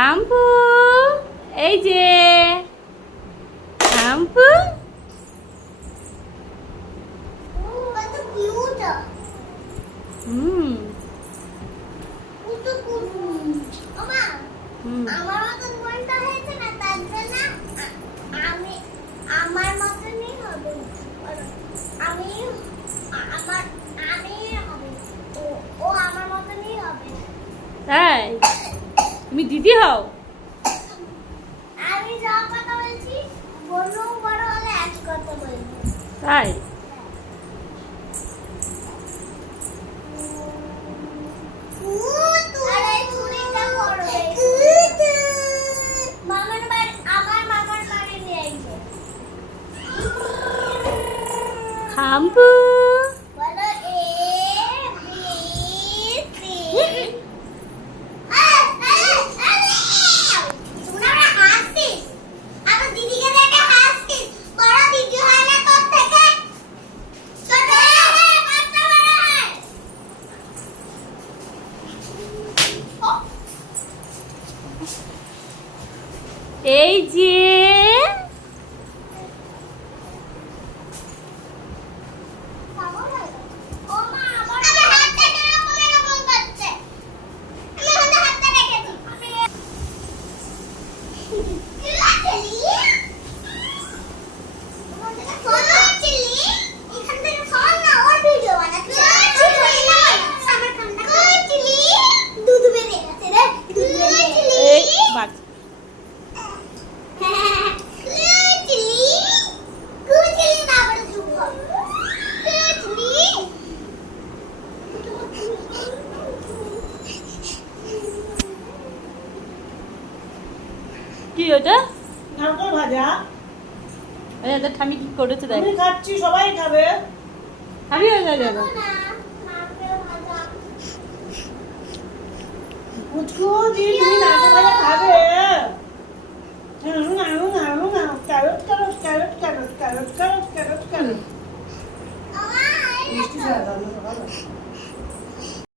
হাম্পু, এই যে হাম্পু। হুম আমার মতন বলটা হয়েছে না, তার জন্য আমি আমার মতনই হবে। আমি আমার আমি হবে, ও ও আমার মতনই হবে। তাই তুমি দিদি হও? আমি যা কথা বলছি বড় বড় হলে এক কথা বলবো। তাই আরে চুরিটা করবে। মামার বাড়ি, আমার মামার বাড়ি নিয়ে আইছে। হাম্পু। বলো এ বি সি। তোমরা হাসছিস, আমার দিদিকে দেখে হাসছিস। বড় দিদি হয় না তোর থেকে? ছোট হয়, বাচ্চা বড় হয়। এই যে ও মা, আমার হাতটা কেমন এরকম করছে? আমি হাতটা রেখেছি। এই বাচ্চা কি ওটা? নারকেল ভাজা। এই তো ঠামি কি করেছে দেখ। আমি খাচ্ছি, সবাই খাবে। খাবি হয়ে যাবে। পুচকু দি, তুমি নারকেল ভাজা খাবে? Carrot carrot carrot carrot carrot carrot carrot carrot. মিষ্টি ছাড়া দাও না, খাবে?